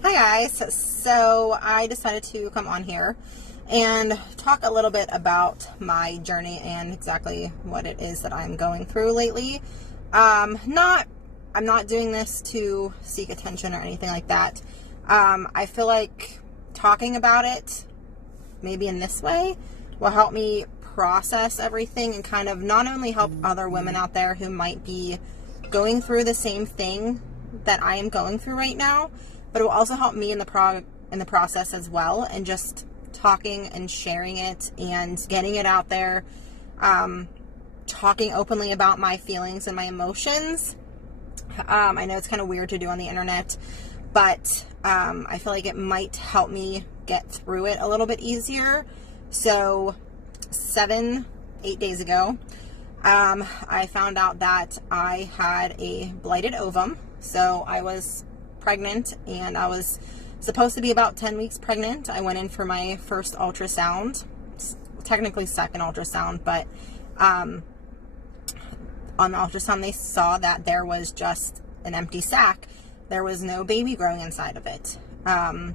Hi guys, so I decided to come on here and talk a little bit about my journey and exactly what it is that I'm going through lately. I'm not doing this to seek attention or anything like that. I feel like talking about it, maybe in this way, will help me process everything and kind of not only help other women out there who might be going through the same thing that I am going through right now, but it will also help me in the process as well, and just talking and sharing it and getting it out there, talking openly about my feelings and my emotions. I know it's kind of weird to do on the internet, but I feel like it might help me get through it a little bit easier. So 8 days ago, I found out that I had a blighted ovum. So I was pregnant, and I was supposed to be about 10 weeks pregnant. I went in for my first ultrasound, technically second ultrasound, but on the ultrasound they saw that there was just an empty sac. There was no baby growing inside of it. And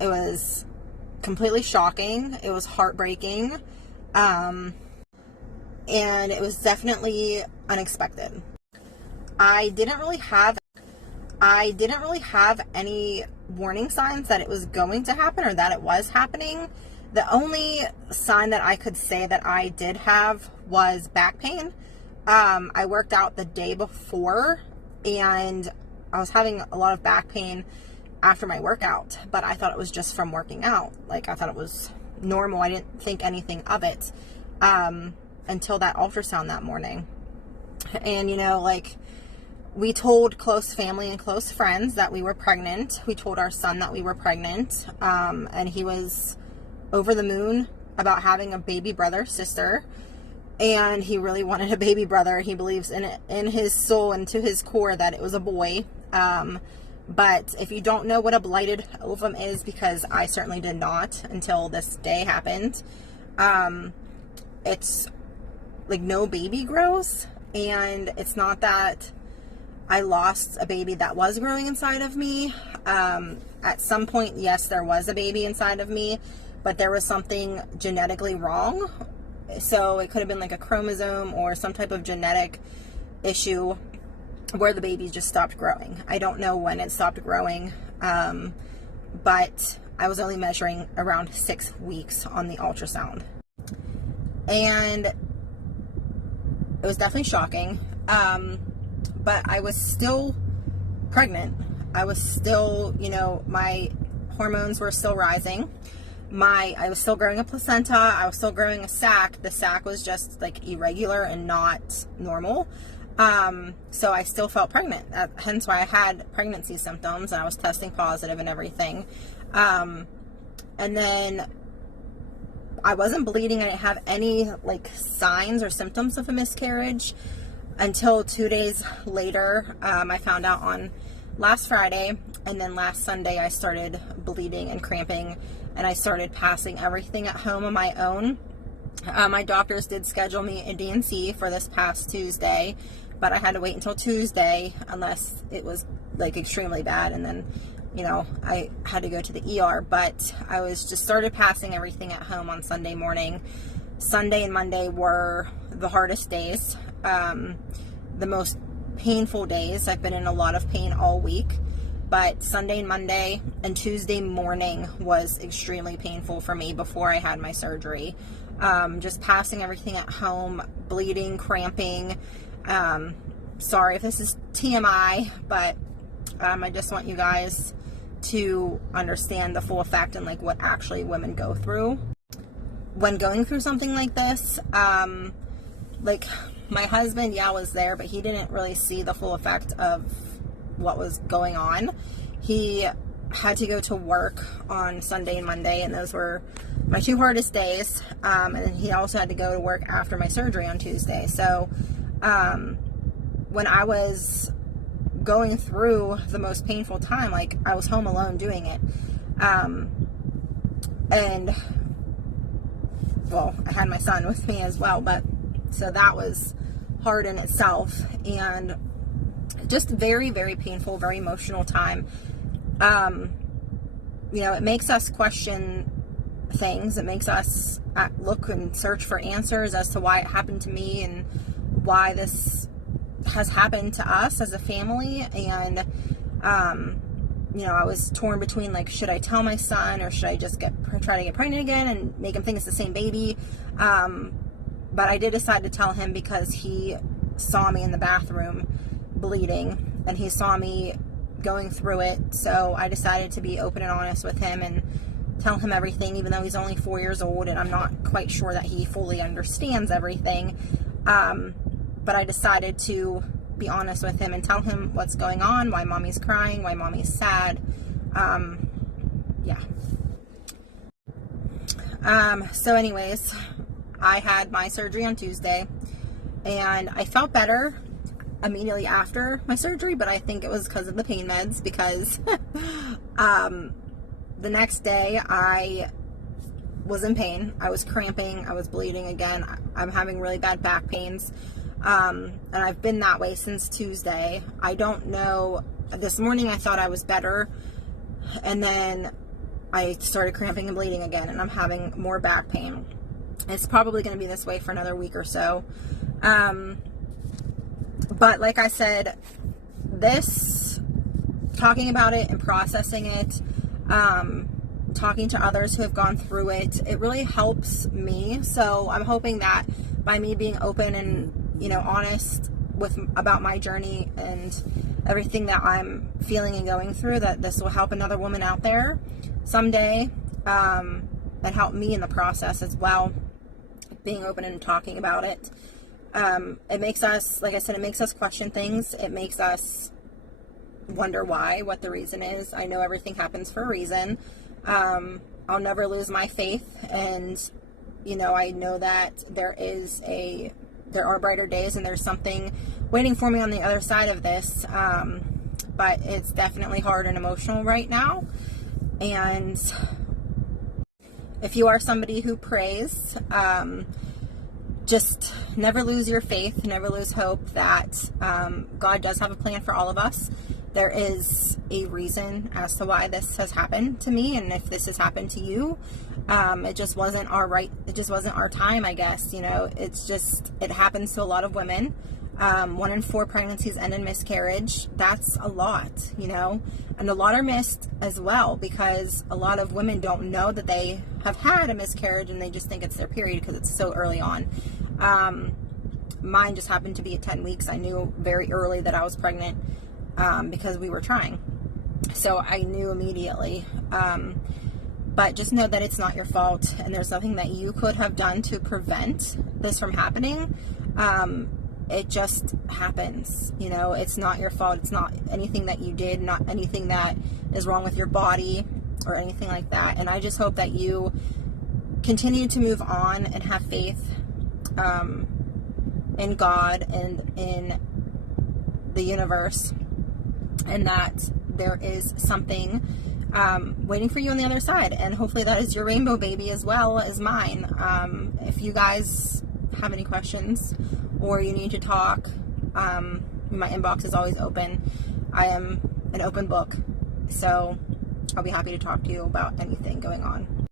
it was completely shocking. It was heartbreaking. And it was definitely unexpected. I didn't really have any warning signs that it was going to happen or that it was happening. The only sign that I could say that I did have was back pain. I worked out the day before, and I was having a lot of back pain after my workout, but I thought it was just from working out. Like, I thought it was normal. I didn't think anything of it until that ultrasound that morning. And, we told close family and close friends that we were pregnant. We told our son that we were pregnant, and he was over the moon about having a baby brother, sister, and he really wanted a baby brother. He believes in it, in his soul and to his core, that it was a boy. But if you don't know what a blighted ovum is, because I certainly did not until this day happened, it's like no baby grows, and it's not that I lost a baby that was growing inside of me. At some point, yes, there was a baby inside of me, but there was something genetically wrong. So it could have been like a chromosome or some type of genetic issue where the baby just stopped growing. I don't know when it stopped growing, but I was only measuring around 6 weeks on the ultrasound. And it was definitely shocking. But I was still pregnant. I was still, my hormones were still rising. I was still growing a placenta. I was still growing a sac. The sac was just like irregular and not normal. So I still felt pregnant. Hence why I had pregnancy symptoms, and I was testing positive and everything. And then I wasn't bleeding. I didn't have any signs or symptoms of a miscarriage until 2 days later. I found out on last Friday, and then last Sunday I started bleeding and cramping, and I started passing everything at home on my own. My doctors did schedule me a D&C for this past Tuesday, but I had to wait until Tuesday unless it was extremely bad, and then I had to go to the ER. But I was just started passing everything at home on Sunday morning. Sunday and Monday were the hardest days, the most painful days. I've been in a lot of pain all week, but Sunday and Monday and Tuesday morning was extremely painful for me before I had my surgery. Just passing everything at home, bleeding, cramping. Sorry if this is TMI, but I just want you guys to understand the full effect and what actually women go through when going through something like this. My husband, was there, but he didn't really see the full effect of what was going on. He had to go to work on Sunday and Monday, and those were my 2 hardest days. And then he also had to go to work after my surgery on Tuesday. So when I was going through the most painful time, I was home alone doing it. And well, I had my son with me as well, but so that was hard in itself. And just very, very painful, very emotional time. You know, it makes us question things. It makes us look and search for answers as to why it happened to me and why this has happened to us as a family. And, you know, I was torn between, like, should I tell my son or should I just try to get pregnant again and make him think it's the same baby? But I did decide to tell him because he saw me in the bathroom bleeding and he saw me going through it. So I decided to be open and honest with him and tell him everything, even though he's only 4 years old and I'm not quite sure that he fully understands everything. But I decided to be honest with him and tell him what's going on, why mommy's crying, why mommy's sad. Yeah. So anyways, I had my surgery on Tuesday and I felt better immediately after my surgery, but I think it was because of the pain meds, because the next day I was in pain. I was cramping. I was bleeding again. I'm having really bad back pains. And I've been that way since Tuesday. I don't know. This morning I thought I was better. And then I started cramping and bleeding again. And I'm having more back pain. It's probably going to be this way for another week or so. But like I said, talking about it and processing it, talking to others who have gone through it, it really helps me. So I'm hoping that by me being open and, you know, honest about my journey and everything that I'm feeling and going through, that this will help another woman out there someday, and help me in the process as well, being open and talking about it. It makes us, like I said, it makes us question things. It makes us wonder why, what the reason is. I know everything happens for a reason. I'll never lose my faith, and, you know, I know that there are brighter days and there's something waiting for me on the other side of this. But it's definitely hard and emotional right now. And if you are somebody who prays, just never lose your faith, never lose hope that God does have a plan for all of us. There is a reason as to why this has happened to me, and if this has happened to you, it just wasn't our time, I guess. You know, it happens to a lot of women. 1 in 4 pregnancies end in miscarriage. That's a lot, you know, and a lot are missed as well, because a lot of women don't know that they have had a miscarriage and they just think it's their period because it's so early on. Mine just happened to be at 10 weeks. I knew very early that I was pregnant, because we were trying. So I knew immediately. But just know that it's not your fault, and there's nothing that you could have done to prevent this from happening. It just happens, you know. It's not your fault. It's not anything that you did, not anything that is wrong with your body or anything like that. And I just hope that you continue to move on and have faith in God and in the universe, and that there is something waiting for you on the other side. And hopefully that is your rainbow baby as well as mine. If you guys have any questions or you need to talk, my inbox is always open. I am an open book, so I'll be happy to talk to you about anything going on.